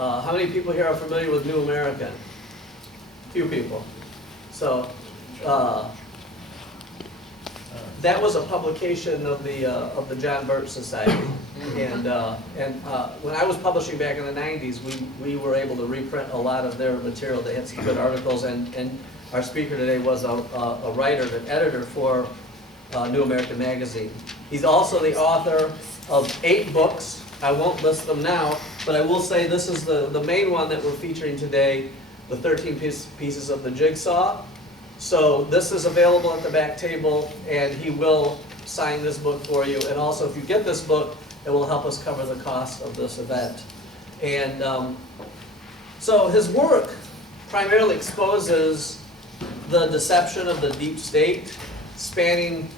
How many people here are familiar with New American? Few people. So that was a publication of the John Birch Society, and when I was publishing back in the 90s, we were able to reprint a lot of their material. They had some good articles, and our speaker today was a writer, an editor for New American Magazine. He's also the author of 8 books. I won't list them now, but I will say this is the main one that we're featuring today, the 13 pieces of the jigsaw. So this is available at the back table, and he will sign this book for you. And also, if you get this book, it will help us cover the cost of this event. And so his work primarily exposes the deception of the deep state, spanning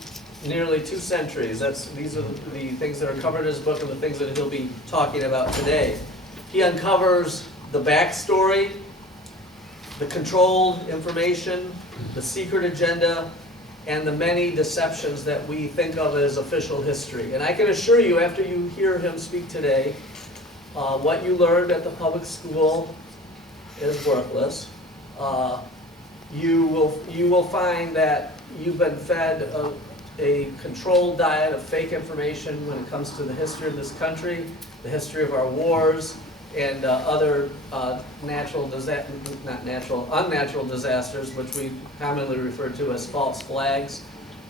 nearly 2 centuries. These are the things that are covered in his book and the things that he'll be talking about today. He uncovers the backstory, the controlled information, the secret agenda, and the many deceptions that we think of as official history. And I can assure you, after you hear him speak today, what you learned at the public school is worthless. You will find that you've been fed a controlled diet of fake information when it comes to the history of this country, the history of our wars, and other unnatural disasters, which we commonly refer to as false flags.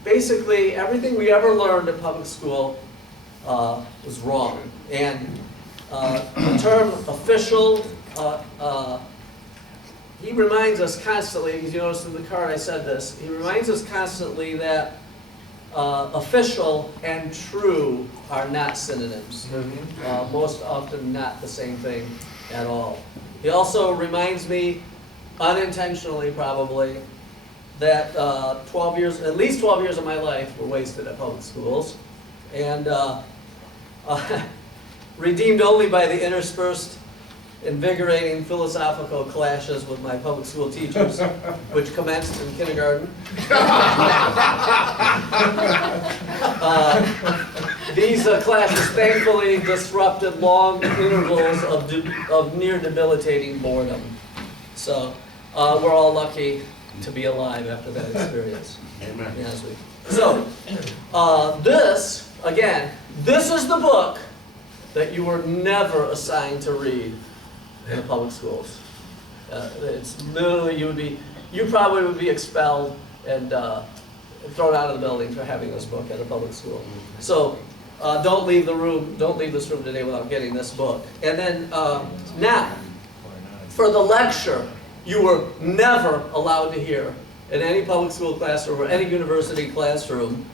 Basically, everything we ever learned at public school was wrong. And the term official, he reminds us constantly, because you notice in the card I said this, he reminds us constantly that official and true are not synonyms. Most often not the same thing at all. He also reminds me, unintentionally probably, that at least 12 years of my life were wasted at public schools, and redeemed only by the interspersed invigorating philosophical clashes with my public school teachers, which commenced in kindergarten. These classes thankfully disrupted long intervals of near debilitating boredom. So we're all lucky to be alive after that experience. Amen. Yes, so this is the book that you were never assigned to read in the public schools. It's literally, you probably would be expelled and thrown out of the building for having this book at a public school. So don't leave this room today without getting this book. And then now, for the lecture you were never allowed to hear in any public school classroom or any university classroom,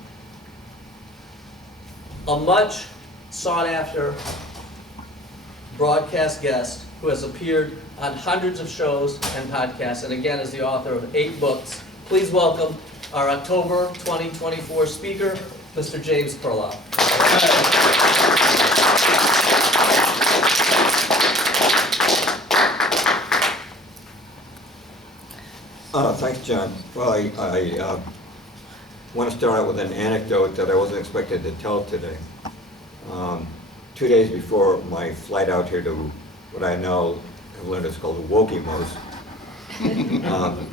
a much sought after broadcast guest who has appeared on hundreds of shows and podcasts, and again is the author of 8 books. Please welcome our October 2024 speaker, Mr. James Perloff. Thanks, John. Well, I want to start out with an anecdote that I wasn't expected to tell today. 2 days before my flight out here to what I now have learned is called the Wokimos,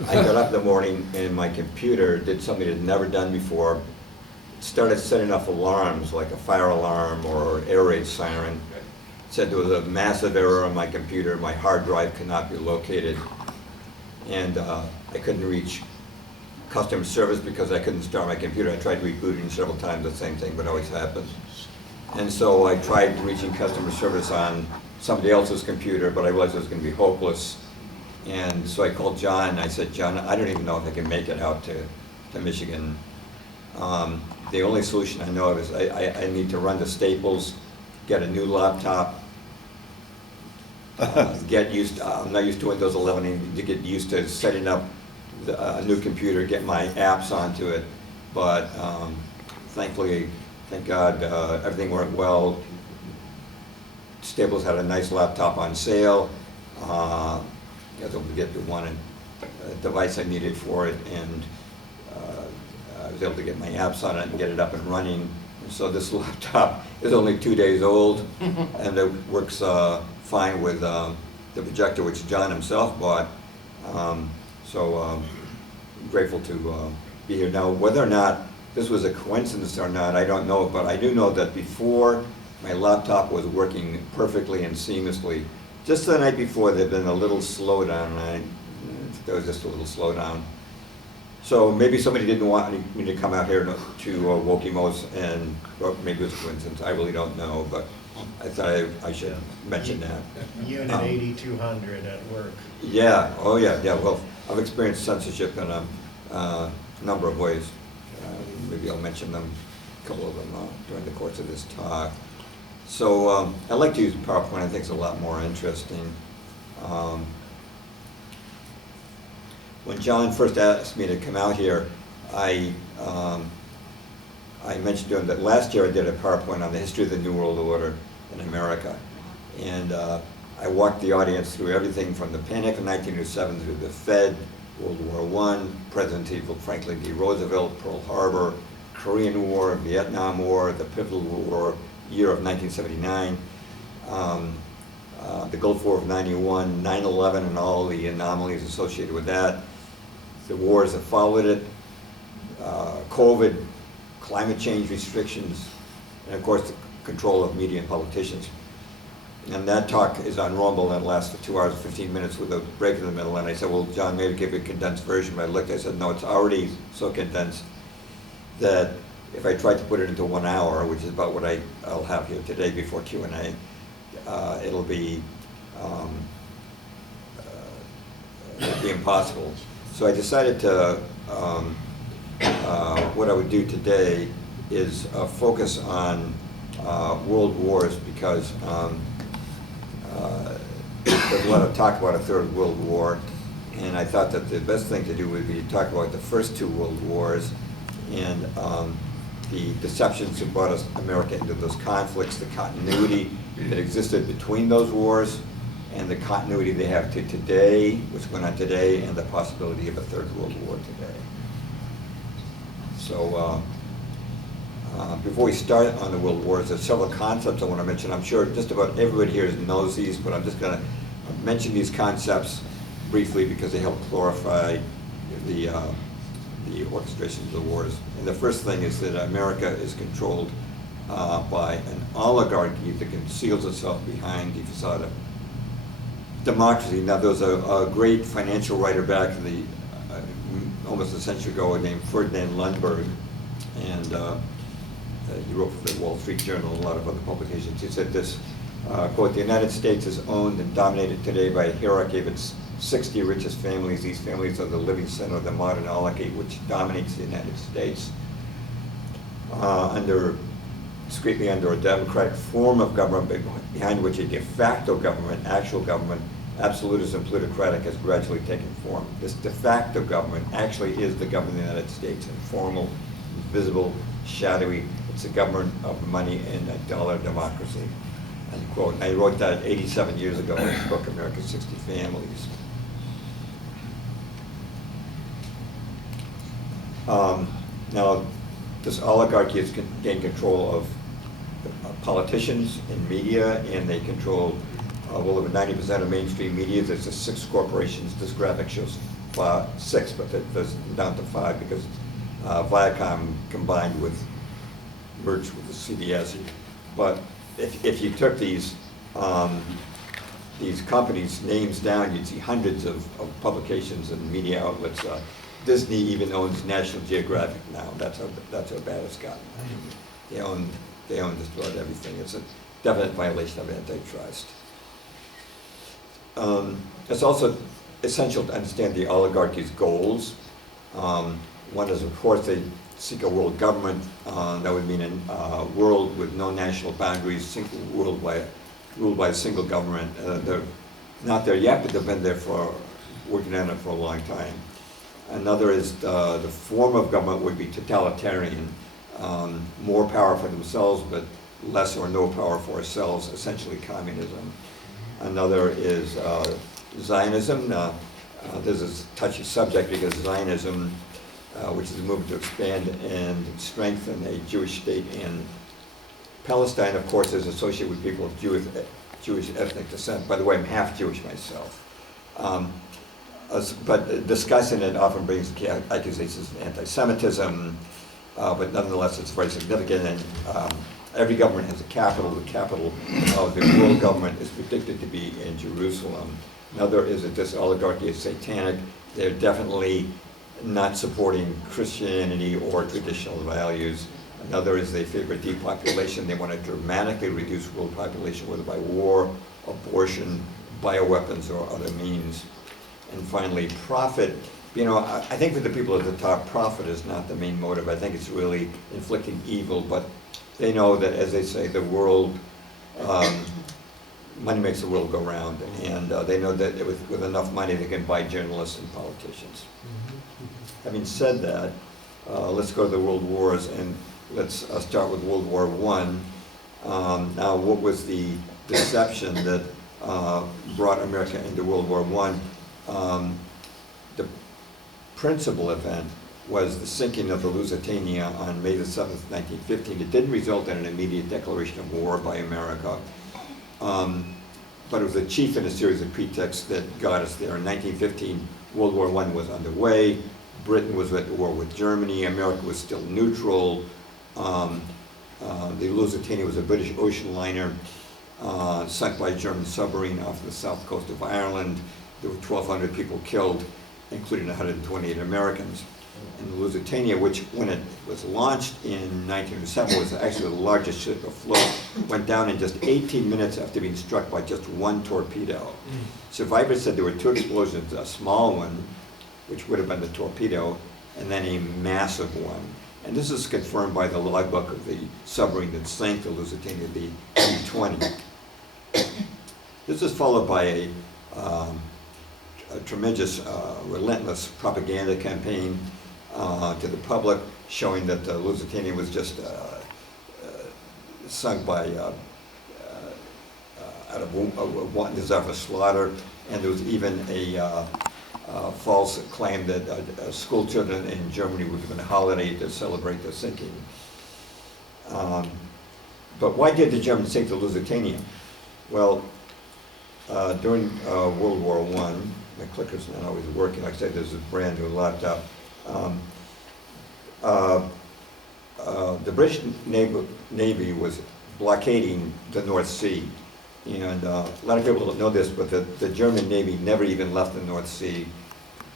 I got up in the morning and my computer did something it had never done before. It started setting off alarms like a fire alarm or air raid siren. It said there was a massive error on my computer, my hard drive could not be located, and I couldn't reach customer service because I couldn't start my computer. I tried rebooting several times, the same thing would always happen. And so I tried reaching customer service on somebody else's computer, but I realized it was going to be hopeless. And so I called John, and I said, John, I don't even know if I can make it out to Michigan. The only solution I know of is I need to run to Staples, get a new laptop, get used to, I'm not used to Windows 11, I need to get used to setting up a new computer, get my apps onto it. But thankfully, thank God, everything worked well. Staples had a nice laptop on sale. I was able to get the one device I needed for it, and I was able to get my apps on it and get it up and running. And so this laptop is only 2 days old, and it works fine with the projector, which John himself bought. Grateful to be here. Now, whether or not this was a coincidence or not, I don't know, but I do know that before my laptop was working perfectly and seamlessly, just the night before there'd been a little slowdown, there was just a little slowdown. So maybe somebody didn't want me to come out here to Wokimos, and or maybe it was a coincidence, I really don't know, but I thought I should mention that. Unit 8200 at work. Yeah, oh yeah, well, I've experienced censorship in a number of ways. Maybe I'll mention them, a couple of them during the course of this talk. So I like to use PowerPoint. I think it's a lot more interesting. When John first asked me to come out here, I mentioned to him that last year I did a PowerPoint on the history of the New World Order in America. And I walked the audience through everything from the Panic of 1907 through the Fed, World War I, President Franklin D. Roosevelt, Pearl Harbor, Korean War, Vietnam War, the pivotal war, year of 1979, the Gulf War of 91, 9/11 and all the anomalies associated with that, the wars that followed it, COVID, climate change restrictions, and of course the control of media and politicians. And that talk is on Rumble and lasts for 2 hours and 15 minutes with a break in the middle. And I said, well, John, maybe give you a condensed version. But I looked, I said, no, it's already so condensed that if I tried to put it into 1 hour, which is about what I'll have here today before Q&A, it'll be impossible. So I decided to, what I would do today is focus on world wars, because there's a lot of talk about a third world war, and I thought that the best thing to do would be to talk about the first two world wars and the deceptions that brought America into those conflicts, the continuity that existed between those wars, and the continuity they have to today, what's going on today, and the possibility of a third world war today. So before we start on the world wars, there's several concepts I want to mention. I'm sure just about everybody here knows these, but I'm just going to mention these concepts briefly because they help clarify the orchestration of the wars. And the first thing is that America is controlled by an oligarchy that conceals itself behind the facade of democracy. Now, there was a great financial writer back in the almost a century ago named Ferdinand Lundberg, and he wrote for the Wall Street Journal and a lot of other publications. He said this, quote, "The United States is owned and dominated today by a hierarchy of its 60 richest families. These families are the living center of the modern oligarchy which dominates the United States. Discreetly under a democratic form of government behind which a de facto government, actual government, absolutism, plutocratic has gradually taken form. This de facto government actually is the government of the United States, informal, invisible, shadowy. It's a government of money and a dollar democracy." End quote. And I wrote that 87 years ago in the book America's 60 Families. Now, this oligarchy has gained control of politicians and media, and they control well over 90% of mainstream media. There's just 6 corporations. This graphic shows 6, but there's down to 5 because Viacom combined with, merged with the CBS. But if you took these companies' names down, you'd see hundreds of publications and media outlets. Disney even owns National Geographic now. That's how bad it's gotten. They own just about everything. It's a definite violation of antitrust. It's also essential to understand the oligarchy's goals. One is, of course, they seek a world government. That would mean a world with no national boundaries, ruled by a single government. They're not there yet, but they've been there working on it for a long time. Another is the form of government would be totalitarian, more power for themselves, but less or no power for ourselves, essentially communism. Another is Zionism. This is a touchy subject because Zionism, which is a movement to expand and strengthen a Jewish state in Palestine, of course, is associated with people of Jewish ethnic descent. By the way, I'm half Jewish myself. But discussing it often brings accusations of anti-Semitism, but nonetheless it's very significant. And every government has a capital. The capital of the world government is predicted to be in Jerusalem. Another is that this oligarchy is satanic. They're definitely not supporting Christianity or traditional values. Another is they favor depopulation. They want to dramatically reduce world population, whether by war, abortion, bioweapons, or other means. And finally, profit. You know, I think for the people at the top, profit is not the main motive. I think it's really inflicting evil, but they know that, as they say, the world, money makes the world go round, and they know that with enough money they can buy journalists and politicians. Having said that, let's go to the world wars, and let's start with World War I. Now, what was the deception that brought America into World War I? The principal event was the sinking of the Lusitania on May the 7th, 1915. It didn't result in an immediate declaration of war by America, but it was the chief in a series of pretexts that got us there. In 1915, World War I was underway. Britain was at war with Germany. America was still neutral. The Lusitania was a British ocean liner sunk by a German submarine off the south coast of Ireland. There were 1,200 people killed, including 128 Americans. And the Lusitania, which when it was launched in 1907 was actually the largest ship afloat, went down in just 18 minutes after being struck by just one torpedo. Survivors said there were two explosions, a small one, which would have been the torpedo, and then a massive one. And this is confirmed by the logbook of the submarine that sank the Lusitania, the U-20. This is followed by a tremendous, relentless propaganda campaign to the public, showing that the Lusitania was just sunk by out of wanton desire for slaughter, and there was even a false claim that school children in Germany were given a holiday to celebrate the sinking. But why did the Germans sink the Lusitania? Well, during World War I, my clicker's not always working. Like I said, there's a brand new laptop. The British Navy was blockading the North Sea. And a lot of people don't know this, but the German Navy never even left the North Sea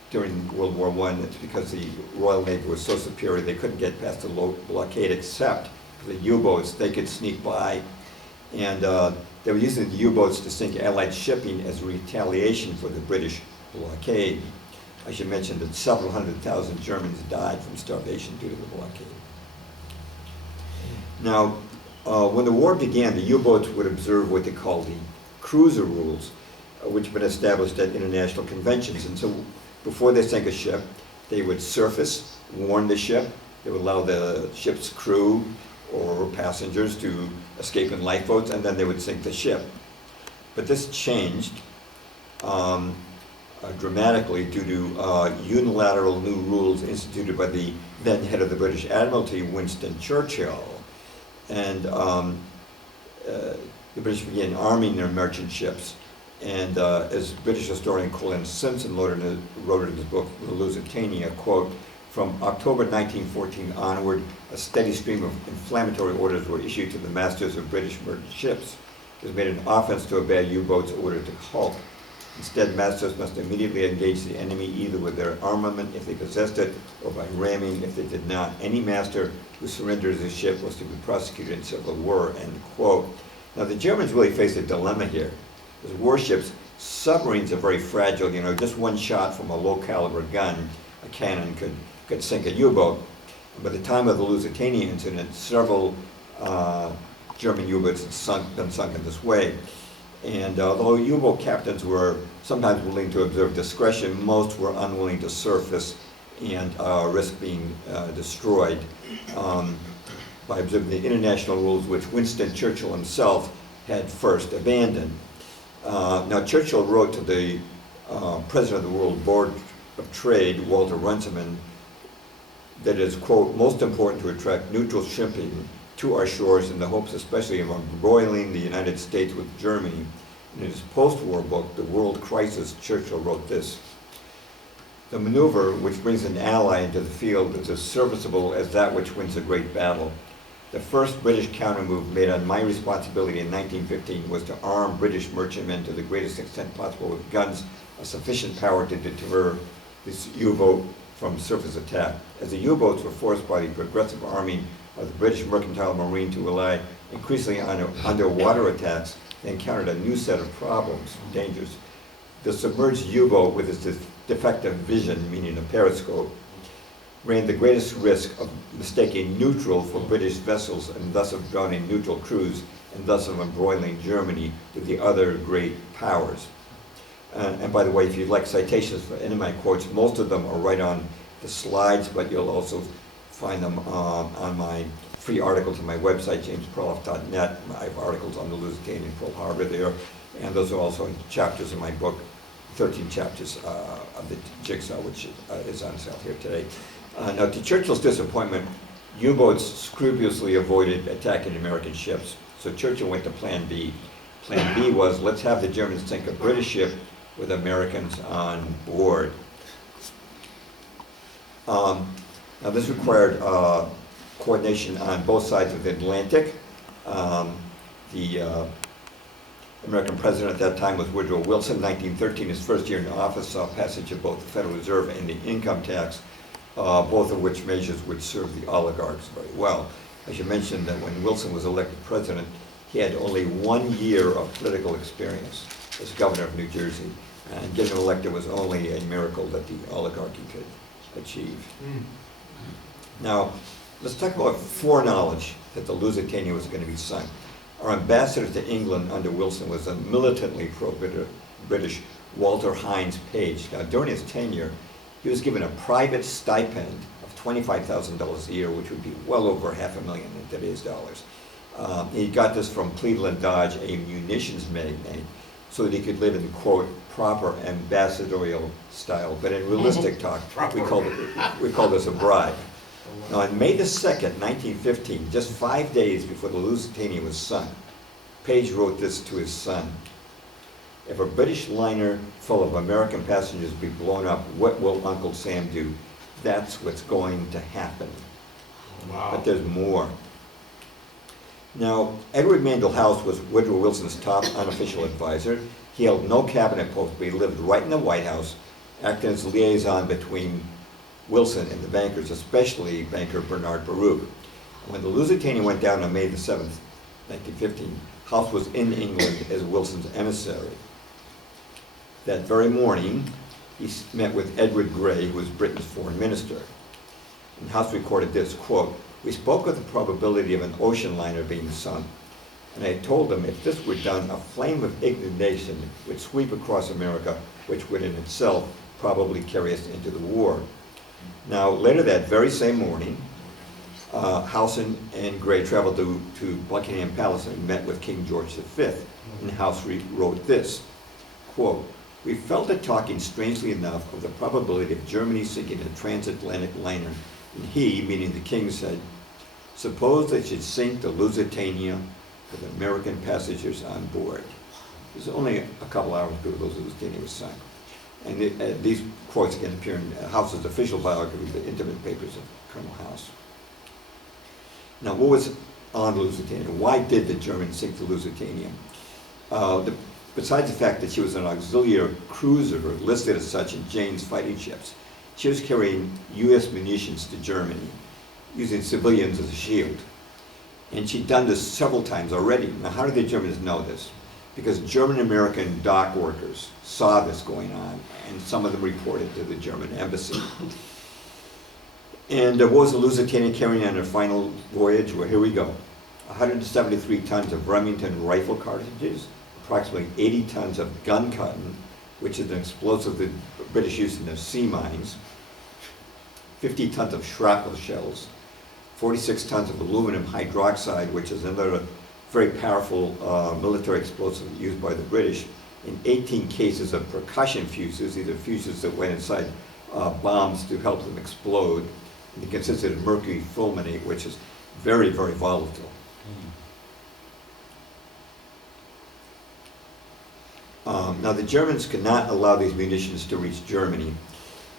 during World War I. It's because the Royal Navy was so superior they couldn't get past the blockade, except the U-boats. They could sneak by. And they were using the U-boats to sink Allied shipping as retaliation for the British blockade. I should mention that several 100,000 Germans died from starvation due to the blockade. Now, when the war began, the U-boats would observe what they called the cruiser rules, which have been established at international conventions. And so before they sank a ship, they would surface, warn the ship. They would allow the ship's crew or passengers to escape in lifeboats, and then they would sink the ship. But this changed dramatically due to unilateral new rules instituted by the then head of the British Admiralty, Winston Churchill. And the British began arming their merchant ships. And as British historian Colin Simpson wrote in his book, The Lusitania, quote, "From October 1914 onward, a steady stream of inflammatory orders were issued to the masters of British merchant ships. It was made an offense to obey U-boats ordered to halt. Instead, masters must immediately engage the enemy either with their armament if they possessed it, or by ramming if they did not. Any master who surrendered his ship was to be prosecuted in civil war," end quote. Now the Germans really faced a dilemma here. As warships, submarines are very fragile. You know, just one shot from a low caliber gun, a cannon, could sink a U-boat. By the time of the Lusitania incident, several German U-boats had been sunk in this way. And although U-boat captains were sometimes willing to observe discretion, most were unwilling to surface and risk being destroyed by observing the international rules which Winston Churchill himself had first abandoned. Now Churchill wrote to the president of the World Board of Trade, Walter Runciman, that it is, quote, "most important to attract neutral shipping to our shores in the hopes especially of embroiling the United States with Germany. In his post-war book, The World Crisis, Churchill wrote this: "The maneuver which brings an ally into the field is as serviceable as that which wins a great battle. The first British countermove made on my responsibility in 1915 was to arm British merchantmen to the greatest extent possible with guns of sufficient power to deter this U-boat from surface attack. As the U-boats were forced by the progressive arming of the British mercantile marine to rely increasingly on underwater attacks, they encountered a new set of problems, dangers. The submerged U-boat with its defective vision, meaning a periscope, ran the greatest risk of mistaking neutral for British vessels and thus of drowning neutral crews and thus of embroiling Germany with the other great powers." And by the way, if you'd like citations for any of my quotes, most of them are right on the slides, but you'll also find them on my free articles on my website, jamesperloff.net. I have articles on the Lusitania and Pearl Harbor there, and those are also in chapters in my book, 13 chapters of the Jigsaw, which is on sale here today. Now, to Churchill's disappointment, U-boats scrupulously avoided attacking American ships, so Churchill went to Plan B. Plan B was, let's have the Germans sink a British ship with Americans on board. Now, this required coordination on both sides of the Atlantic. The American president at that time was Woodrow Wilson. 1913, his first year in office, saw passage of both the Federal Reserve and the income tax, both of which measures would serve the oligarchs very well. I should mention that when Wilson was elected president, he had only 1 year of political experience as governor of New Jersey, and getting elected was only a miracle that the oligarchy could achieve. Now, let's talk about foreknowledge that the Lusitania was going to be sunk. Our ambassador to England under Wilson was a militantly pro-British Walter Hines Page. Now, during his tenure, he was given a private stipend of $25,000 a year, which would be well over $500,000 in today's dollars. He got this from Cleveland Dodge, a munitions magnate, so that he could live in, quote, proper ambassadorial style. But in realistic talk, we call this a bribe. Now, on May the 2nd, 1915, just 5 days before the Lusitania was sunk, Page wrote this to his son: "If a British liner full of American passengers be blown up, what will Uncle Sam do? That's what's going to happen." Wow. But there's more. Now, Edward Mandell House was Woodrow Wilson's top unofficial advisor. He held no cabinet post, but he lived right in the White House, acting as liaison between Wilson and the bankers, especially banker Bernard Baruch. When the Lusitania went down on May the 7th, 1915, House was in England as Wilson's emissary. That very morning, he met with Edward Grey, who was Britain's foreign minister. And House recorded this, quote, "We spoke of the probability of an ocean liner being sunk, and I told him if this were done, a flame of indignation would sweep across America, which would in itself probably carry us into the war." Now, later that very same morning, House and Grey traveled to Buckingham Palace and met with King George V. And House wrote this, quote, "We fell to talking strangely enough of the probability of Germany sinking a transatlantic liner, and he," meaning the king, said, "Suppose they should sink the Lusitania with American passengers on board." It was only a couple hours before the Lusitania was sunk. And these quotes again appear in House's official biography, the intimate papers of Colonel House. Now, what was on the Lusitania? Why did the Germans sink the Lusitania? Besides the fact that she was an auxiliary cruiser listed as such in Jane's fighting ships, she was carrying U.S. munitions to Germany, using civilians as a shield. And she'd done this several times already. Now, how did the Germans know this? Because German-American dock workers saw this going on, and some of them reported to the German embassy. And what was the Lusitania carrying on her final voyage? Well, here we go. 173 tons of Remington rifle cartridges, approximately 80 tons of gun cotton, which is an explosive that the British used in their sea mines, 50 tons of shrapnel shells, 46 tons of aluminum hydroxide, which is another very powerful military explosive used by the British, and 18 cases of percussion fuses, these are fuses that went inside bombs to help them explode. And it consisted of mercury fulminate, which is very, very volatile. Now the Germans could not allow these munitions to reach Germany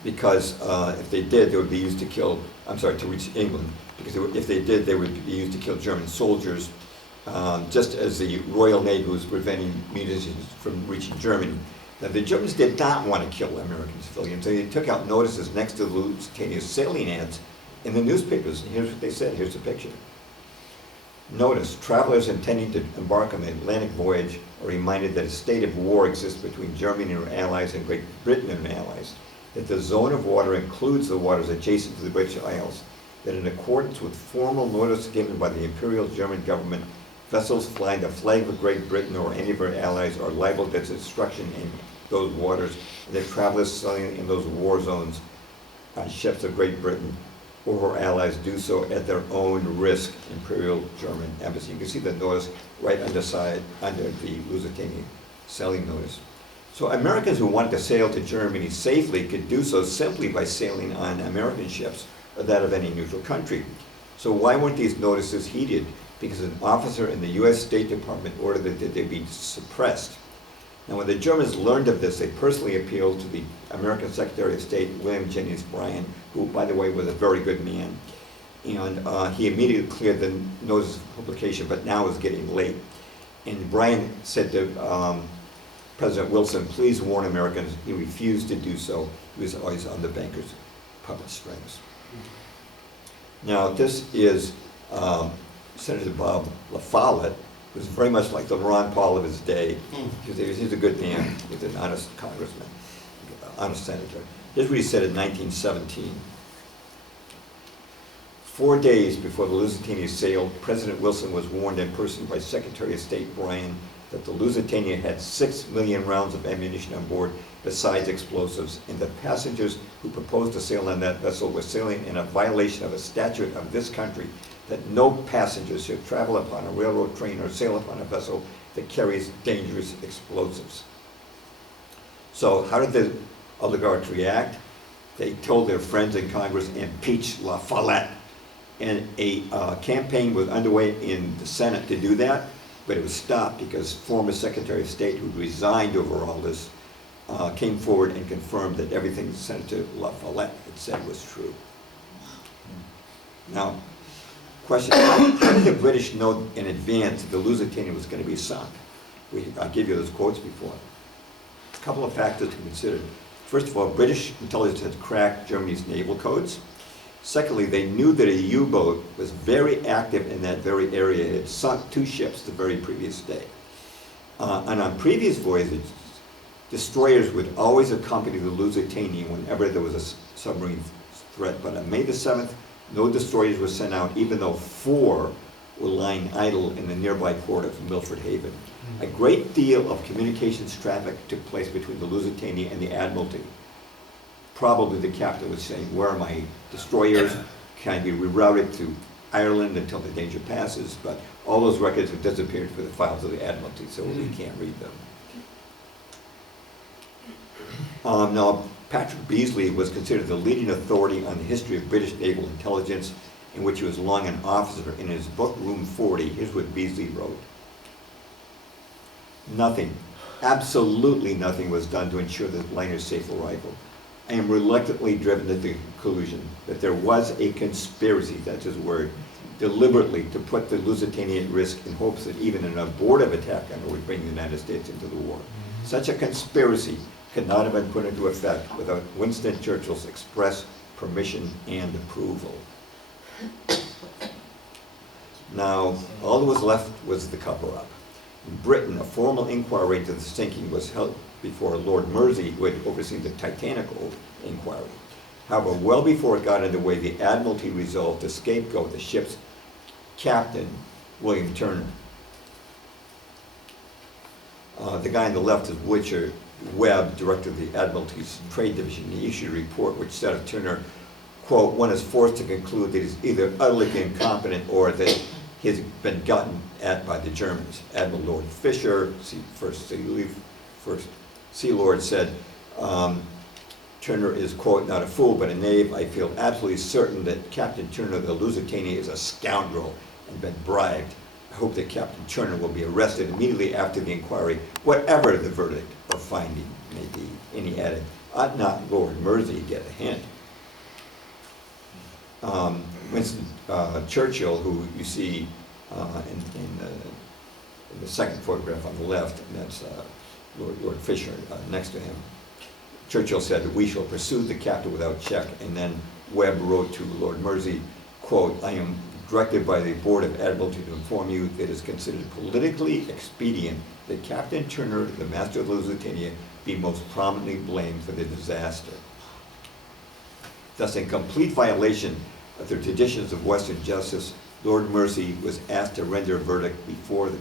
because if they did, they would be used to kill, to reach England, because if they did, they would be used to kill German soldiers, just as the Royal Navy was preventing munitions from reaching Germany. Now the Germans did not want to kill American civilians, so they took out notices next to the Lusitania sailing ads in the newspapers, and here's what they said, here's the picture. Notice, travelers intending to embark on the Atlantic voyage are reminded that a state of war exists between Germany and her allies and Great Britain and her allies, that the zone of water includes the waters adjacent to the British Isles, that in accordance with formal notice given by the Imperial German government, vessels flying the flag of Great Britain or any of her allies are liable to destruction in those waters, and that travelers sailing in those war zones on ships of Great Britain or her allies do so at their own risk. Imperial German Embassy. You can see the notice right under the Lusitania sailing notice. So Americans who wanted to sail to Germany safely could do so simply by sailing on American ships or that of any neutral country. So why weren't these notices heeded? Because an officer in the U.S. State Department ordered that they be suppressed. Now when the Germans learned of this, they personally appealed to the American Secretary of State, William Jennings Bryan, who, by the way, was a very good man. And he immediately cleared the notice of publication, but now it's getting late. And Bryan said to President Wilson, please warn Americans. He refused to do so. He was always on the banker's puppet strings. Now this is Senator Bob LaFollette, who's very much like the Ron Paul of his day, because he's a good man. He's an honest congressman, honest senator. Here's what he said in 1917. 4 days before the Lusitania sailed, President Wilson was warned in person by Secretary of State Bryan that the Lusitania had 6 million rounds of ammunition on board besides explosives, and that passengers who proposed to sail on that vessel were sailing in a violation of a statute of this country, that no passengers should travel upon a railroad train or sail upon a vessel that carries dangerous explosives. So how did the oligarchs react? They told their friends in Congress, impeach LaFollette. And a campaign was underway in the Senate to do that, but it was stopped because former Secretary of State, who resigned over all this, came forward and confirmed that everything Senator LaFollette had said was true. Now, question, how did the British know in advance that the Lusitania was going to be sunk? I gave you those quotes before. A couple of factors to consider. First of all, British intelligence had cracked Germany's naval codes. Secondly, they knew that a U-boat was very active in that very area. It had sunk 2 ships the very previous day. And on previous voyages, destroyers would always accompany the Lusitania whenever there was a submarine threat. But on May the 7th, no destroyers were sent out, even though 4 were lying idle in the nearby port of Milford Haven. A great deal of communications traffic took place between the Lusitania and the Admiralty. Probably the captain was saying, where are my destroyers? Can I be rerouted to Ireland until the danger passes? But all those records have disappeared from the files of the Admiralty, so we can't read them. Now, Patrick Beasley was considered the leading authority on the history of British naval intelligence, in which he was long an officer. In his book, Room 40, here's what Beasley wrote. Nothing, absolutely nothing was done to ensure the liner's safe arrival. I am reluctantly driven to the conclusion that there was a conspiracy, that's his word, deliberately to put the Lusitania at risk in hopes that even an abortive attack on it would bring the United States into the war. Such a conspiracy could not have been put into effect without Winston Churchill's express permission and approval. Now, all that was left was the cover-up. In Britain, a formal inquiry into the sinking was held before Lord Mersey, who had overseen the Titanic inquiry. However, well before it got underway, the Admiralty resolved to scapegoat the ship's captain, William Turner. The guy on the left is Richard Webb, director of the Admiralty's Trade Division. He issued a report which said of Turner, quote, one is forced to conclude that he's either utterly incompetent or that he's been gotten at by the Germans. Admiral Lord Fisher, First Sea Lord, said, Turner is, quote, not a fool but a knave. I feel absolutely certain that Captain Turner of the Lusitania is a scoundrel and been bribed. I hope that Captain Turner will be arrested immediately after the inquiry, whatever the verdict or finding may be. And he added, ought not Lord Mersey get a hint? Winston Churchill, who you see in the second photograph on the left, and that's Lord Fisher next to him. Churchill said, we shall pursue the captain without check, and then Webb wrote to Lord Mersey, quote, I am directed by the Board of Admiralty to inform you that it is considered politically expedient that Captain Turner, the master of the Lusitania, be most prominently blamed for the disaster. Thus, in complete violation of the traditions of Western justice, Lord Mersey was asked to render a verdict before the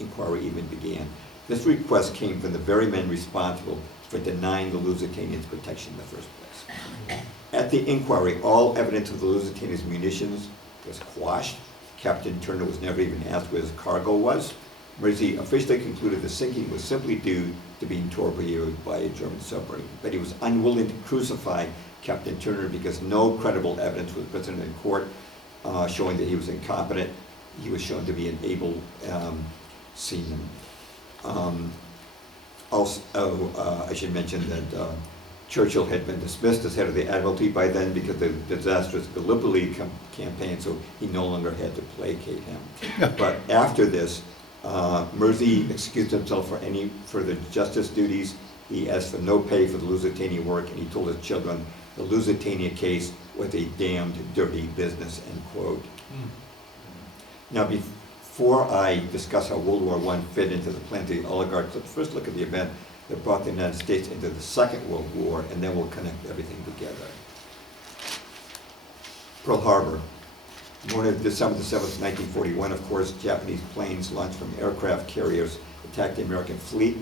inquiry even began. This request came from the very men responsible for denying the Lusitanians protection in the first place. At the inquiry, all evidence of the Lusitanians' munitions was quashed. Captain Turner was never even asked where his cargo was. Mersey officially concluded the sinking was simply due to being torpedoed by a German submarine, but he was unwilling to crucify Captain Turner because no credible evidence was presented in court showing that he was incompetent. He was shown to be an able seaman. I should mention that Churchill had been dismissed as head of the Admiralty by then because of the disastrous Gallipoli campaign, so he no longer had to placate him. But after this, Mersey excused himself for any further justice duties. He asked for no pay for the Lusitania work, and he told his children the Lusitania case was a damned dirty business, end quote. Now, before I discuss how World War I fit into the plans of the oligarchs, let's first look at the event that brought the United States into the Second World War, and then we'll connect everything together. Pearl Harbor. Morning of December the 7th, 1941, of course, Japanese planes launched from aircraft carriers attacked the American fleet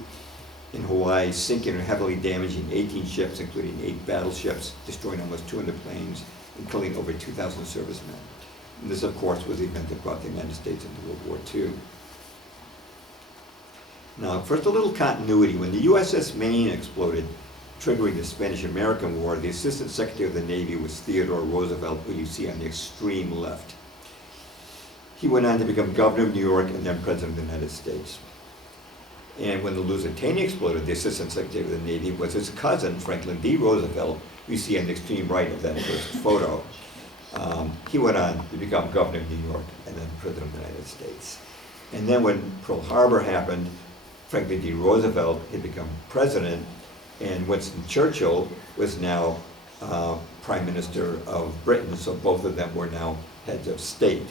in Hawaii, sinking or heavily damaging 18 ships, including 8 battleships, destroying almost 200 planes, and killing over 2,000 servicemen. And this, of course, was the event that brought the United States into World War II. Now, first, a little continuity. When the USS Maine exploded, triggering the Spanish-American War, the Assistant Secretary of the Navy was Theodore Roosevelt, who you see on the extreme left. He went on to become governor of New York and then President of the United States. And when the Lusitania exploded, the Assistant Secretary of the Navy was his cousin, Franklin D. Roosevelt, who you see on the extreme right of that first photo. He went on to become governor of New York and then President of the United States. And then when Pearl Harbor happened, Franklin D. Roosevelt had become president, and Winston Churchill was now Prime Minister of Britain, so both of them were now heads of state.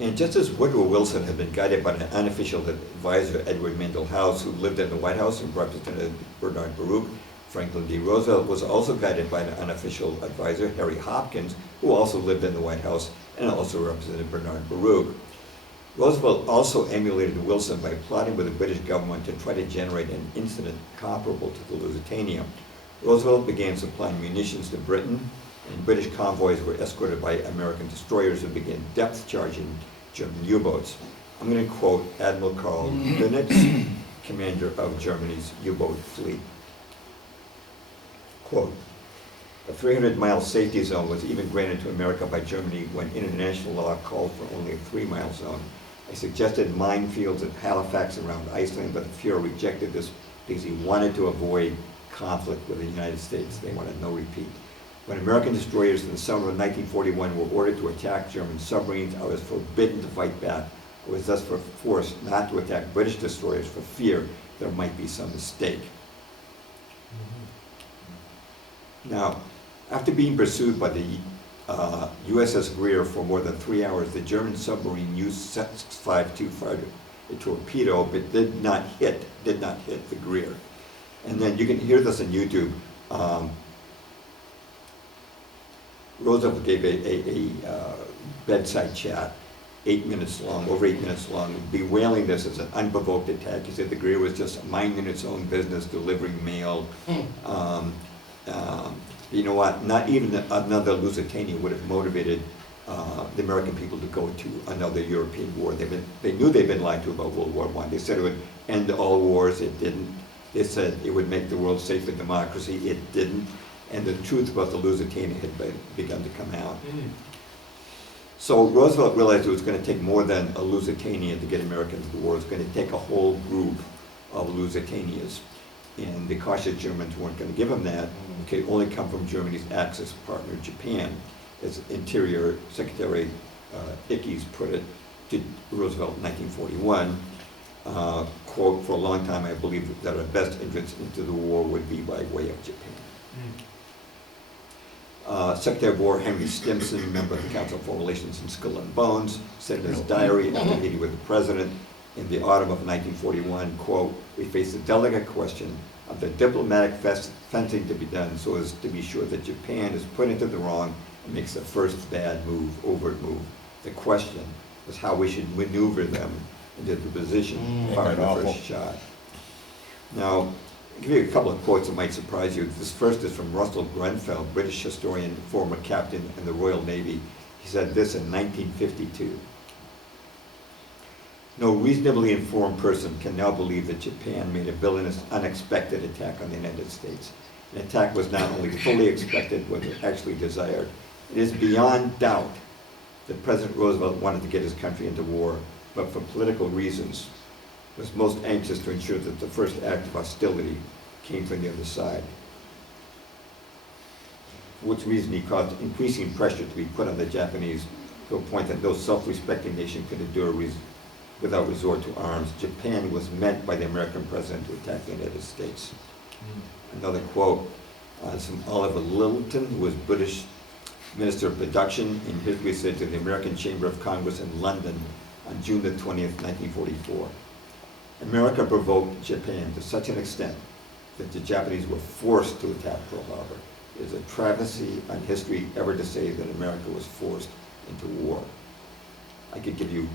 And just as Woodrow Wilson had been guided by an unofficial advisor, Edward Mandell House, who lived in the White House and represented Bernard Baruch, Franklin D. Roosevelt was also guided by an unofficial advisor, Harry Hopkins, who also lived in the White House and also represented Bernard Baruch. Roosevelt also emulated Wilson by plotting with the British government to try to generate an incident comparable to the Lusitania. Roosevelt began supplying munitions to Britain, and British convoys were escorted by American destroyers who began depth charging German U-boats. I'm going to quote Admiral Karl Dönitz, commander of Germany's U-boat fleet. Quote, a 300-mile safety zone was even granted to America by Germany when international law called for only a 3-mile zone. I suggested minefields at Halifax around Iceland, but the Fuhrer rejected this because he wanted to avoid conflict with the United States. They wanted no repeat. When American destroyers in the summer of 1941 were ordered to attack German submarines, I was forbidden to fight back. I was thus forced not to attack British destroyers for fear there might be some mistake. Now, after being pursued by the USS Greer for more than 3 hours, the German submarine used 652 fired a torpedo, but did not hit the Greer. And then you can hear this on YouTube. Roosevelt gave a bedside chat, 8 minutes long, over 8 minutes long, bewailing this as an unprovoked attack. He said the Greer was just minding its own business, delivering mail. You know what? Not even another Lusitania would have motivated the American people to go to another European war. They knew they'd been lied to about World War I. They said it would end all wars. It didn't. They said it would make the world safer democracy. It didn't. And the truth about the Lusitania had begun to come out. So Roosevelt realized it was going to take more than a Lusitania to get America into the war. It was going to take a whole group of Lusitanias. And the cautious Germans weren't going to give him that. It could only come from Germany's Axis partner, Japan. As Interior Secretary Ickes put it to Roosevelt in 1941, quote, "For a long time I believed that our best entrance into the war would be by way of Japan." Secretary of War Henry Stimson, member of the Council of Foreign Relations in Skull and Bones, said in his diary after meeting with the President in the autumn of 1941, quote, "We face the delicate question of the diplomatic fencing to be done so as to be sure that Japan is put into the wrong and makes the first bad move, overt move. The question was how we should maneuver them into the position firing the first shot." Now, I'll give you a couple of quotes that might surprise you. This first is from Russell Grenfell, British historian, former captain in the Royal Navy. He said this in 1952. "No reasonably informed person can now believe that Japan made a villainous, unexpected attack on the United States. An attack was not only fully expected, but actually desired. It is beyond doubt that President Roosevelt wanted to get his country into war, but for political reasons was most anxious to ensure that the first act of hostility came from the other side. For which reason he caused increasing pressure to be put on the Japanese to a point that no self-respecting nation could endure without resort to arms. Japan was meant by the American president to attack the United States." Another quote is from Oliver Littleton, who was British Minister of Production, in his visit to the American Chamber of Congress in London on June the 20th, 1944. "America provoked Japan to such an extent that the Japanese were forced to attack Pearl Harbor. It is a travesty on history ever to say that America was forced into war." I could give you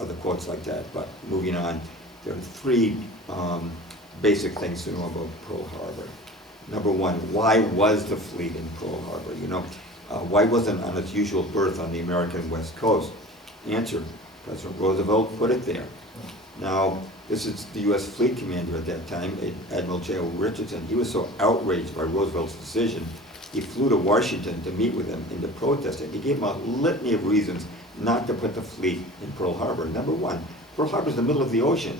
other quotes like that, but moving on, there are three basic things to know about Pearl Harbor. Number one, why was the fleet in Pearl Harbor? Why wasn't it on its usual berth on the American West Coast? Answer, President Roosevelt put it there. Now, this is the U.S. fleet commander at that time, Admiral J.O. Richardson. He was so outraged by Roosevelt's decision, he flew to Washington to meet with him and to protest it. He gave him a litany of reasons not to put the fleet in Pearl Harbor. Number one, Pearl Harbor is in the middle of the ocean.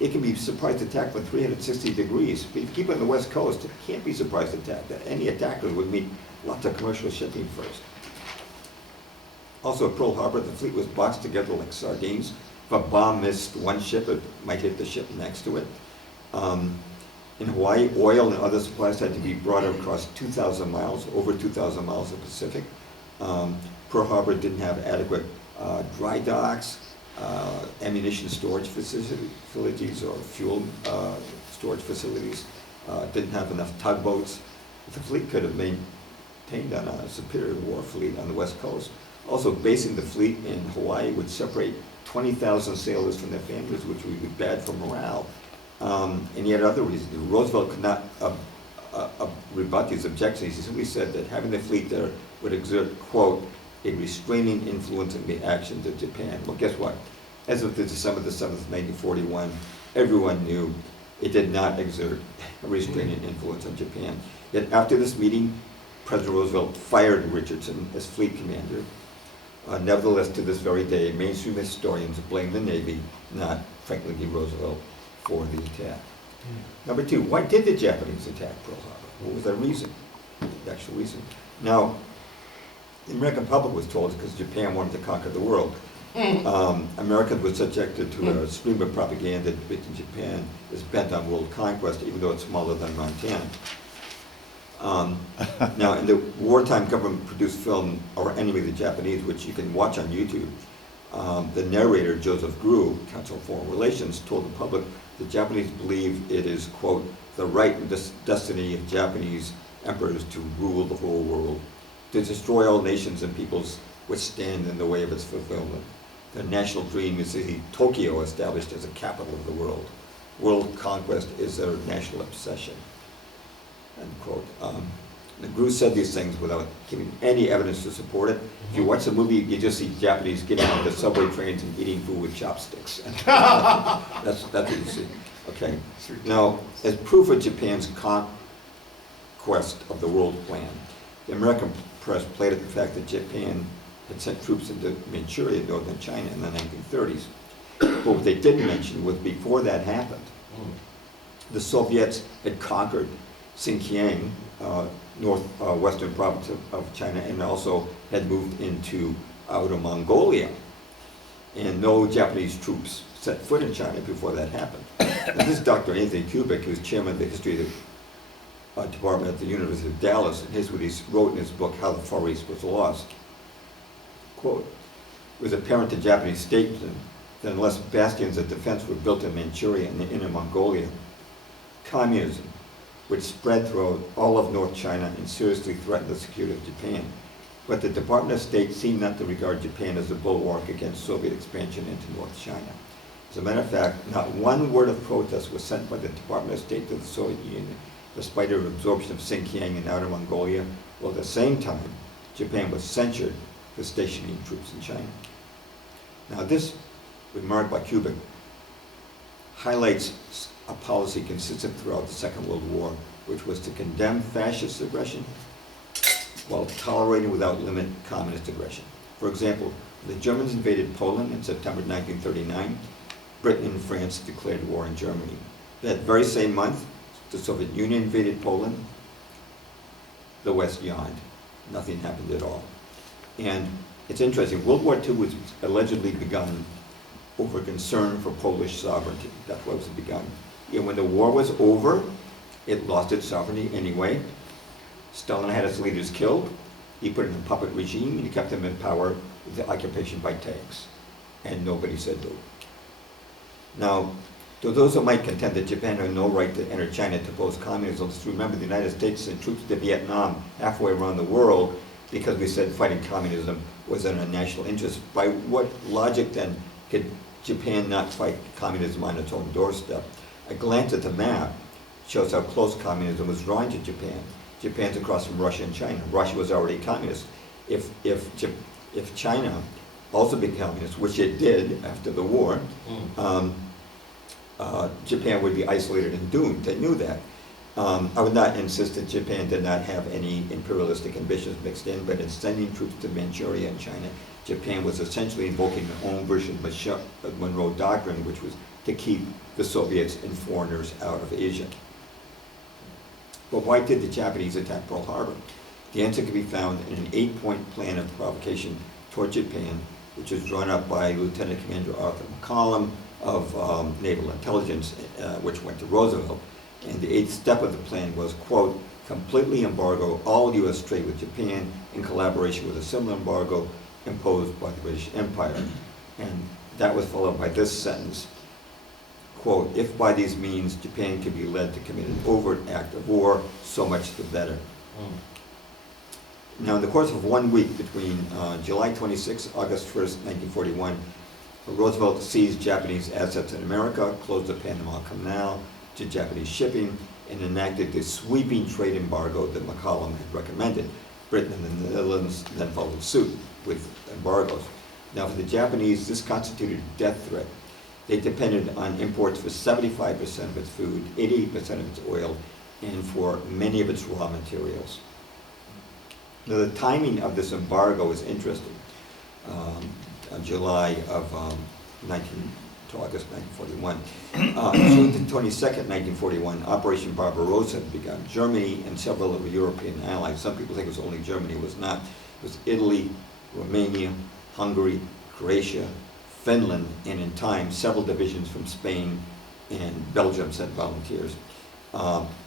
It can be surprise attacked from 360 degrees. But if you keep it on the West Coast, it can't be surprise attacked. Any attackers would meet lots of commercial shipping first. Also at Pearl Harbor, the fleet was boxed together like sardines. If a bomb missed one ship, it might hit the ship next to it. In Hawaii, oil and other supplies had to be brought across 2,000 miles, over 2,000 miles of the Pacific. Pearl Harbor didn't have adequate dry docks, ammunition storage facilities or fuel storage facilities, didn't have enough tugboats. The fleet could have maintained on a superior war fleet on the West Coast. Also, basing the fleet in Hawaii would separate 20,000 sailors from their families, which would be bad for morale. And yet other reasons. Roosevelt could not rebut these objections. He simply said that having the fleet there would exert, quote, a restraining influence in the actions of Japan. Well, guess what? As of December the 7th, 1941, everyone knew it did not exert a restraining influence on Japan. Yet after this meeting, President Roosevelt fired Richardson as fleet commander. Nevertheless, to this very day, mainstream historians blame the Navy, not Franklin D. Roosevelt, for the attack. Number two, why did the Japanese attack Pearl Harbor? What was their reason? The actual reason. Now, the American public was told because Japan wanted to conquer the world. Americans were subjected to a stream of propaganda depicting Japan as bent on world conquest, even though it's smaller than Montana. Now, in the wartime government-produced film, Our Enemy, the Japanese, which you can watch on YouTube, the narrator, Joseph Grew, Council of Foreign Relations, told the public the Japanese believe it is, quote, the right and destiny of Japanese emperors to rule the whole world, to destroy all nations and peoples which stand in the way of its fulfillment. Their national dream is to see Tokyo established as a capital of the world. World conquest is their national obsession. End quote. Grew said these things without giving any evidence to support it. If you watch the movie, you just see Japanese getting on the subway trains and eating food with chopsticks. That's what you see. Okay, now, as proof of Japan's conquest of the world plan, the American press played at the fact that Japan had sent troops into Manchuria, northern China, in the 1930s. But what they didn't mention was before that happened, the Soviets had conquered Xinjiang, northwestern province of China, and also had moved into Outer Mongolia. And no Japanese troops set foot in China before that happened. Now, this is Dr. Anthony Kubik, who's chairman of the history of the department at the University of Dallas, and here's what he wrote in his book, How the Far East Was Lost. Quote, it was apparent to Japanese statesmen that unless bastions of defense were built in Manchuria and Inner Mongolia, communism would spread throughout all of North China and seriously threaten the security of Japan. But the Department of State seemed not to regard Japan as a bulwark against Soviet expansion into North China. As a matter of fact, not one word of protest was sent by the Department of State to the Soviet Union, despite their absorption of Xinjiang and Outer Mongolia, while at the same time, Japan was censured for stationing troops in China. Now this, remarked by Kubik, highlights a policy consistent throughout the Second World War, which was to condemn fascist aggression while tolerating without limit communist aggression. For example, the Germans invaded Poland in September 1939. Britain and France declared war on Germany. That very same month, the Soviet Union invaded Poland. The West yawned. Nothing happened at all. And it's interesting, World War II was allegedly begun over concern for Polish sovereignty. That's why it was begun. And when the war was over, it lost its sovereignty anyway. Stalin had its leaders killed. He put in a puppet regime, and he kept them in power with the occupation by tanks. And nobody said boo. Now, to those who might contend that Japan had no right to enter China to oppose communism, let's remember the United States sent troops to Vietnam halfway around the world because we said fighting communism was in our national interest. By what logic then could Japan not fight communism on its own doorstep? A glance at the map shows how close communism was drawing to Japan. Japan's across from Russia and China. Russia was already communist. If China also became communist, which it did after the war, Japan would be isolated and doomed. They knew that. I would not insist that Japan did not have any imperialistic ambitions mixed in, but in sending troops to Manchuria and China, Japan was essentially invoking their own version of the Monroe Doctrine, which was to keep the Soviets and foreigners out of Asia. But why did the Japanese attack Pearl Harbor? The answer can be found in an 8-point plan of provocation toward Japan, which was drawn up by Lieutenant Commander Arthur McCollum of Naval Intelligence, which went to Roosevelt. And the 8th step of the plan was, quote, completely embargo all U.S. trade with Japan in collaboration with a similar embargo imposed by the British Empire. And that was followed by this sentence, quote, if by these means Japan could be led to commit an overt act of war, so much the better. Now, in the course of 1 week between July 26, August 1st, 1941, Roosevelt seized Japanese assets in America, closed the Panama Canal to Japanese shipping, and enacted the sweeping trade embargo that McCollum had recommended. Britain and the Netherlands then followed suit with embargoes. Now, for the Japanese, this constituted a death threat. They depended on imports for 75% of its food, 88% of its oil, and for many of its raw materials. Now, the timing of this embargo is interesting. July of to August 1941. June 22nd, 1941, Operation Barbarossa had begun. Germany and several of the European allies, some people think it was only Germany, it was not. It was Italy, Romania, Hungary, Croatia, Finland, and in time, several divisions from Spain and Belgium sent volunteers,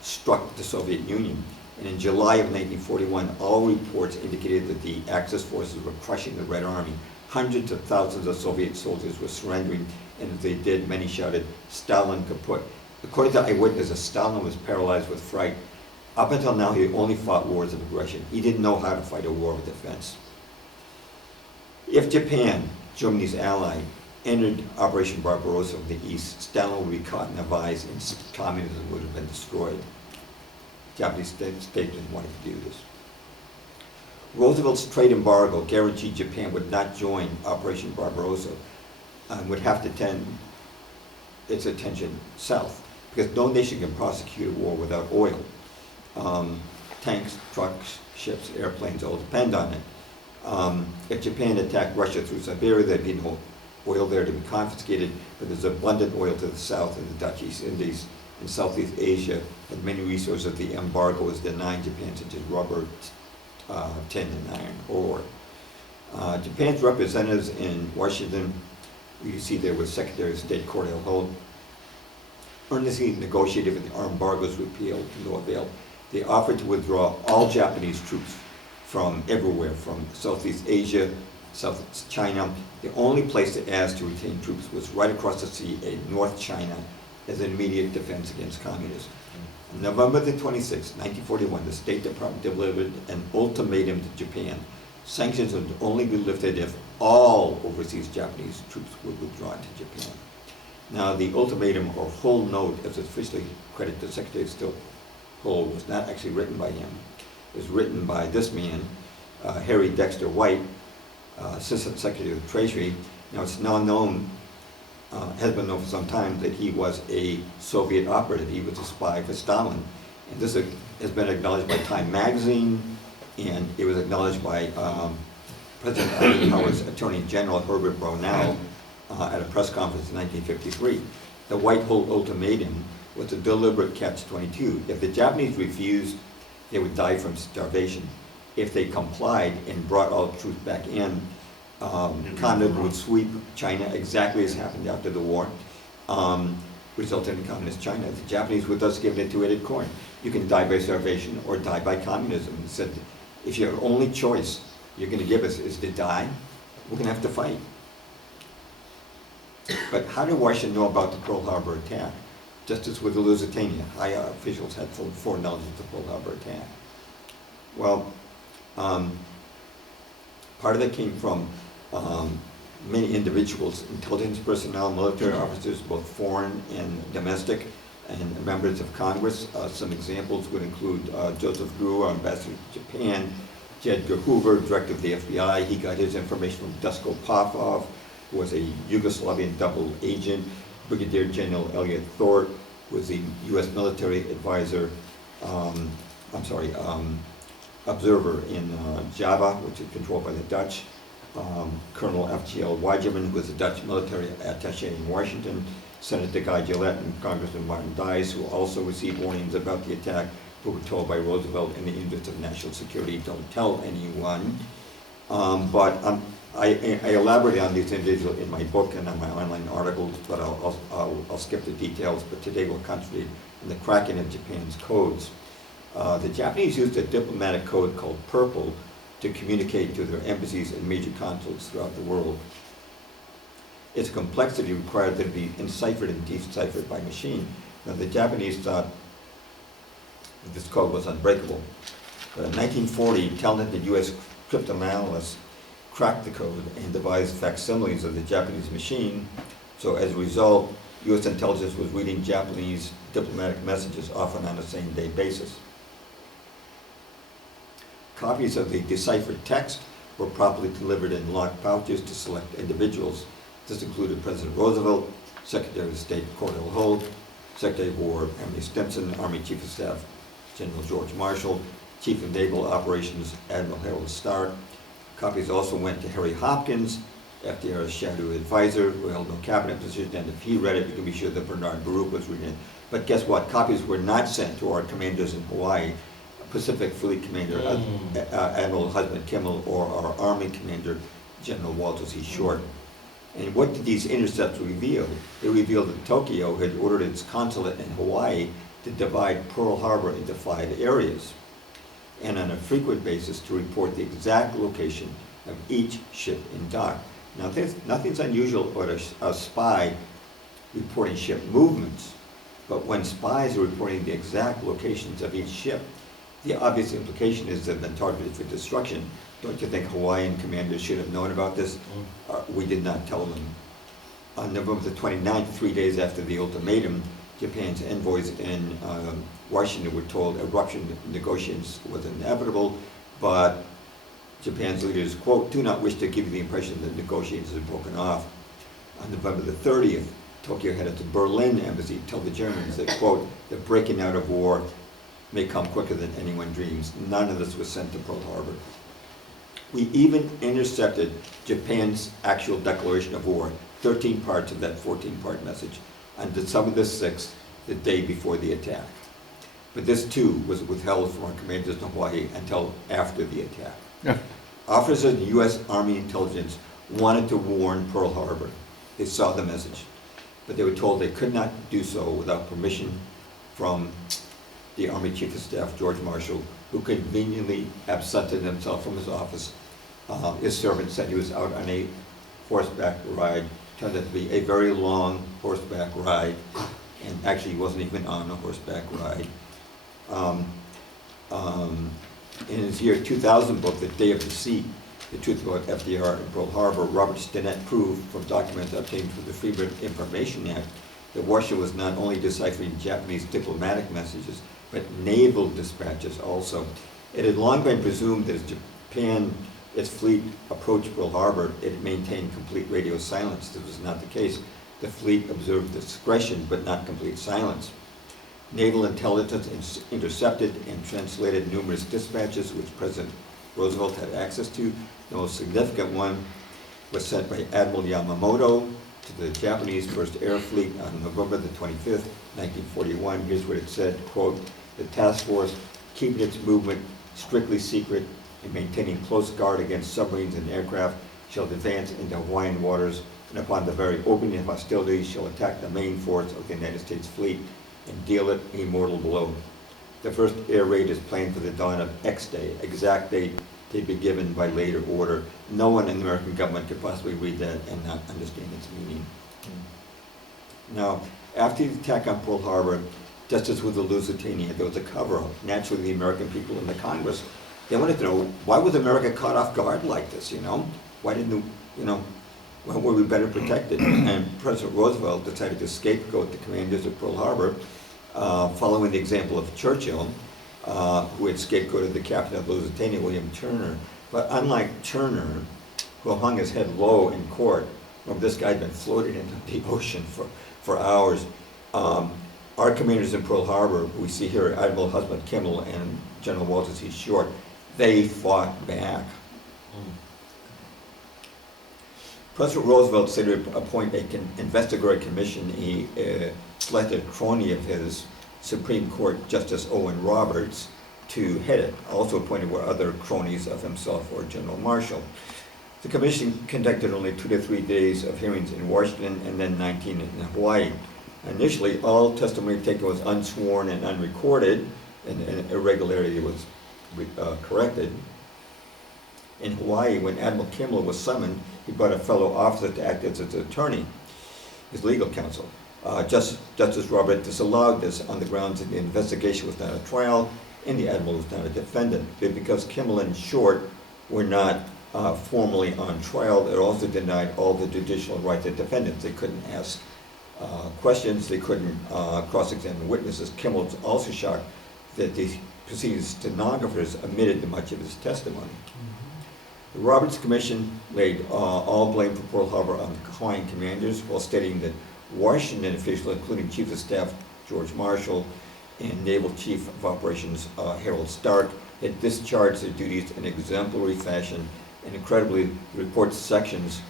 struck the Soviet Union. And in July of 1941, all reports indicated that the Axis forces were crushing the Red Army. Hundreds of thousands of Soviet soldiers were surrendering, and as they did, many shouted, Stalin kaput. According to eyewitnesses, Stalin was paralyzed with fright. Up until now, he only fought wars of aggression. He didn't know how to fight a war of defense. If Japan, Germany's ally, entered Operation Barbarossa from the east, Stalin would be caught in a vise and communism would have been destroyed. Japanese state didn't want to do this. Roosevelt's trade embargo guaranteed Japan would not join Operation Barbarossa and would have to its attention south, because no nation can prosecute a war without oil. Tanks, trucks, ships, airplanes all depend on it. If Japan attacked Russia through Siberia, there'd be no oil there to be confiscated, but there's abundant oil to the south in the Dutch East Indies and Southeast Asia, and many resources the embargo is denying Japan, such as rubber, tin, and iron ore. Japan's representatives in Washington, you see there was Secretary of State Cordell Hull, earnestly negotiated for the armed embargoes repealed to no avail. They offered to withdraw all Japanese troops from everywhere, from Southeast Asia, South China. The only place to ask to retain troops was right across the sea in North China as an immediate defense against communism. On November the 26th, 1941, the State Department delivered an ultimatum to Japan. Sanctions would only be lifted if all overseas Japanese troops would withdraw to Japan. Now, the ultimatum, or Hull note, as it's officially credited to Secretary of State Hull, was not actually written by him. It was written by this man, Harry Dexter White, Assistant Secretary of the Treasury. Now, it's now known, has been known for some time, that he was a Soviet operative. He was a spy for Stalin. And this has been acknowledged by Time Magazine, and it was acknowledged by President Eisenhower's Attorney General Herbert Brownell at a press conference in 1953. The White Hull ultimatum was a deliberate catch-22. If the Japanese refused, they would die from starvation. If they complied and brought all troops back in, communism would sweep China exactly as happened after the war, resulting in communist China. The Japanese would thus give an two-headed coin. You can die by starvation or die by communism. He said, if your only choice you're going to give us is to die, we're going to have to fight. But how did Washington know about the Pearl Harbor attack? Just as with the Lusitania, high officials had full foreknowledge of the Pearl Harbor attack. Well, part of that came from many individuals, intelligence personnel, military officers, both foreign and domestic, and members of Congress. Some examples would include Joseph Greer, Ambassador to Japan, J. Edgar Hoover, Director of the FBI. He got his information from Dusko Popov, who was a Yugoslavian double agent. Brigadier General Elliot Thorpe was the U.S. military advisor, observer in Java, which is controlled by the Dutch. Colonel F.G.L. Weigerman, who was the Dutch military attaché in Washington. Senator Guy Gillette and Congressman Martin Dice, who also received warnings about the attack, but were told by Roosevelt, in the interest of national security, don't tell anyone. I elaborate on these individuals in my book and on my online articles, but I'll skip the details. But today we'll concentrate on the cracking of Japan's codes. The Japanese used a diplomatic code called Purple to communicate to their embassies and major consulates throughout the world. Its complexity required them to be enciphered and deciphered by machine. Now, the Japanese thought that this code was unbreakable. But in 1940, talented U.S. cryptanalysts cracked the code and devised facsimiles of the Japanese machine. So as a result, U.S. intelligence was reading Japanese diplomatic messages, often on a same-day basis. Copies of the deciphered text were properly delivered in locked pouches to select individuals. This included President Roosevelt, Secretary of State Cordell Hull, Secretary of War Henry Stimson, Army Chief of Staff General George Marshall, Chief of Naval Operations Admiral Harold Stark. Copies also went to Harry Hopkins, FDR's shadow advisor, who held no cabinet position, and if he read it, you can be sure that Bernard Baruch was reading it. But guess what? Copies were not sent to our commanders in Hawaii, Pacific Fleet Commander Admiral Husband Kimmel, or our Army Commander General Walter C. Short. And what did these intercepts reveal? They revealed that Tokyo had ordered its consulate in Hawaii to divide Pearl Harbor into 5 areas, and on a frequent basis to report the exact location of each ship in dock. Now, nothing's unusual about a spy reporting ship movements, but when spies are reporting the exact locations of each ship, the obvious implication is they've been targeted for destruction. Don't you think Hawaiian commanders should have known about this? We did not tell them. On November the 29th, 3 days after the ultimatum, Japan's envoys in Washington were told eruption negotiations was inevitable, but Japan's leaders, quote, do not wish to give you the impression that negotiations have broken off. On November the 30th, Tokyo headed to Berlin embassy to tell the Germans that, quote, the breaking out of war may come quicker than anyone dreams. None of this was sent to Pearl Harbor. We even intercepted Japan's actual declaration of war, 13 parts of that 14-part message, on December the 6th, the day before the attack. But this, too, was withheld from our commanders in Hawaii until after the attack. Yeah. Officers of the U.S. Army intelligence wanted to warn Pearl Harbor. They saw the message, but they were told they could not do so without permission from the Army Chief of Staff, George Marshall, who conveniently absented himself from his office. His servant said he was out on a horseback ride. Turned out to be a very long horseback ride, and actually he wasn't even on a horseback ride. In his year 2000 book, The Day of Deceit, The Truth About FDR and Pearl Harbor, Robert Stinnett proved from documents obtained through the Freedom of Information Act that Washington was not only deciphering Japanese diplomatic messages, but naval dispatches also. It had long been presumed that as Japan, its fleet approached Pearl Harbor, it maintained complete radio silence. This was not the case. The fleet observed discretion, but not complete silence. Naval intelligence intercepted and translated numerous dispatches which President Roosevelt had access to. The most significant one was sent by Admiral Yamamoto to the Japanese First Air Fleet on November the 25th, 1941. Here's what it said, quote, the task force, keeping its movement strictly secret and maintaining close guard against submarines and aircraft, shall advance into Hawaiian waters, and upon the very opening of hostilities shall attack the main force of the United States fleet and deal it a mortal blow. The first air raid is planned for the dawn of X day, exact date to be given by later order. No one in the American government could possibly read that and not understand its meaning. Now, after the attack on Pearl Harbor, just as with the Lusitania, there was a cover-up. Naturally, the American people in the Congress, they wanted to know, why was America caught off guard like this, you know? Why didn't, why were we better protected? And President Roosevelt decided to scapegoat the commanders of Pearl Harbor, following the example of Churchill, who had scapegoated the captain of Lusitania, William Turner. But unlike Turner, who hung his head low in court, remember this guy had been floating into the ocean for hours. Our commanders in Pearl Harbor, who we see here, Admiral Husband Kimmel and General Walter C. Short, they fought back. President Roosevelt said to appoint an investigatory commission. He selected a crony of his, Supreme Court Justice Owen Roberts, to head it. Also appointed were other cronies of himself or General Marshall. The commission conducted only 2 to 3 days of hearings in Washington and then 19 in Hawaii. Initially, all testimony taken was unsworn and unrecorded, and an irregularity was corrected. In Hawaii, when Admiral Kimmel was summoned, he brought a fellow officer to act as his attorney, his legal counsel. Justice Robert disallowed this on the grounds that the investigation was not a trial and the admiral was not a defendant. But because Kimmel and Short were not formally on trial, it also denied all the judicial rights of defendants. They couldn't ask questions, they couldn't cross-examine witnesses. Kimmel was also shocked that the proceeding stenographers omitted much of his testimony. The Roberts Commission laid all blame for Pearl Harbor on the Hawaiian commanders, while stating that Washington officials, including Chief of Staff George Marshall and Naval Chief of Operations Harold Stark, had discharged their duties in exemplary fashion. And incredibly, the report sections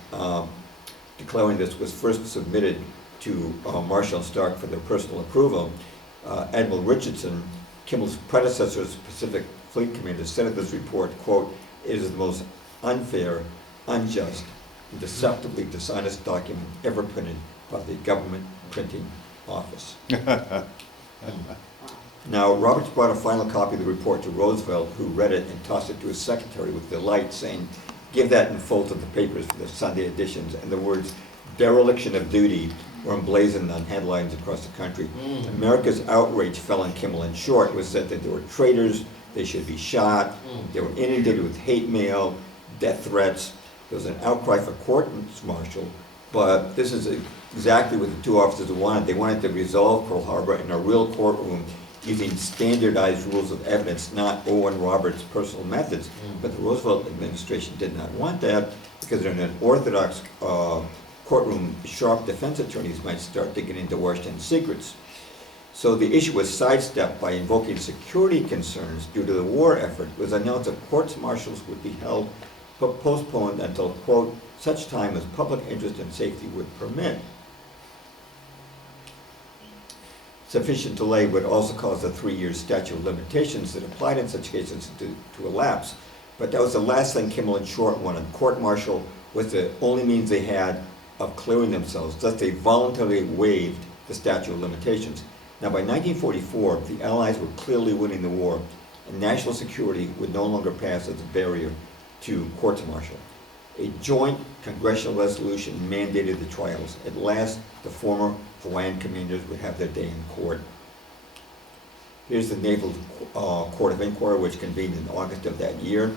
declaring this was first submitted to Marshall and Stark for their personal approval. Admiral Richardson, Kimmel's predecessor as Pacific Fleet Commander, said of this report, quote, it is the most unfair, unjust, and deceptively dishonest document ever printed by the government printing office. Now, Roberts brought a final copy of the report to Roosevelt, who read it and tossed it to his secretary with delight, saying, give that in full to the papers for the Sunday editions. And the words dereliction of duty were emblazoned on headlines across the country. America's outrage fell on Kimmel and Short. It was said that they were traitors, they should be shot, they were inundated with hate mail, death threats. There was an outcry for court-martial, but this is exactly what the two officers wanted. They wanted to resolve Pearl Harbor in a real courtroom using standardized rules of evidence, not Owen Roberts' personal methods. But the Roosevelt administration did not want that because they're an orthodox courtroom, sharp defense attorneys might start digging into Washington's secrets. So the issue was sidestepped by invoking security concerns due to the war effort. It was announced that courts-martials would be held but postponed until, quote, such time as public interest and safety would permit. Sufficient delay would also cause the 3-year statute of limitations that applied in such cases to elapse. But that was the last thing Kimmel and Short wanted. Court-martial was the only means they had of clearing themselves. Thus, they voluntarily waived the statute of limitations. Now, by 1944, the Allies were clearly winning the war, and national security would no longer pass as a barrier to courts-martial. A joint congressional resolution mandated the trials. At last, the former Hawaiian commanders would have their day in court. Here's the Naval Court of Inquiry, which convened in August of that year.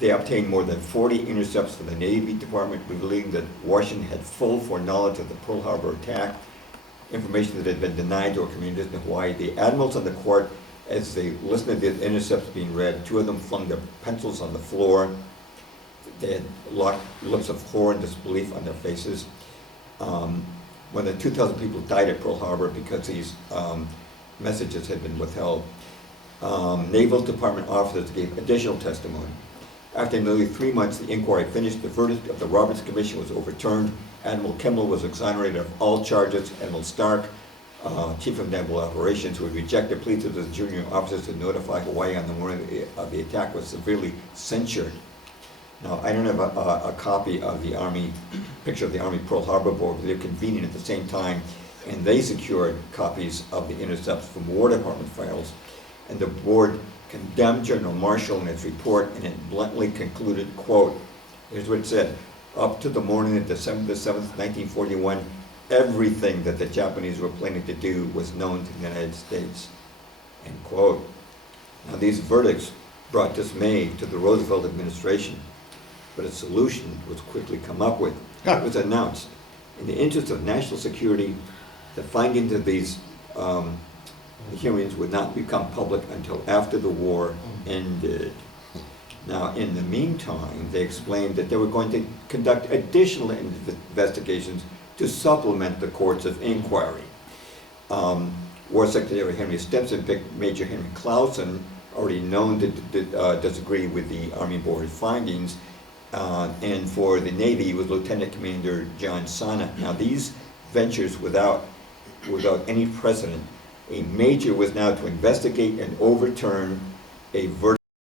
They obtained more than 40 intercepts from the Navy Department, revealing that Washington had full foreknowledge of the Pearl Harbor attack, information that had been denied to our commanders in Hawaii. The admirals on the court, as they listened to the intercepts being read, 2 of them flung their pencils on the floor. They had locked looks of horror and disbelief on their faces. More than 2,000 people died at Pearl Harbor because these messages had been withheld. Naval Department officers gave additional testimony. After nearly 3 months, the inquiry finished. The verdict of the Roberts Commission was overturned. Admiral Kimmel was exonerated of all charges. Admiral Stark, Chief of Naval Operations, who had rejected pleas of the junior officers to notify Hawaii on the morning of the attack, was severely censured. Now, I don't have a copy of the Army, picture of the Army Pearl Harbor Board, but they're convening at the same time, and they secured copies of the intercepts from War Department files. And the board condemned General Marshall in its report, and it bluntly concluded, quote, here's what it said, up to the morning of December the 7th, 1941, everything that the Japanese were planning to do was known to the United States, end quote. Now, these verdicts brought dismay to the Roosevelt administration, but a solution was quickly come up with. It was announced, in the interest of national security, the findings of these hearings would not become public until after the war ended. Now, in the meantime, they explained that they were going to conduct additional investigations to supplement the courts of inquiry. War Secretary Henry Stimson picked Major Henry Clausen, already known to disagree with the Army Board findings, and for the Navy was Lieutenant Commander John Sana. Now, these ventures without any precedent, a major was now to investigate and overturn a verdict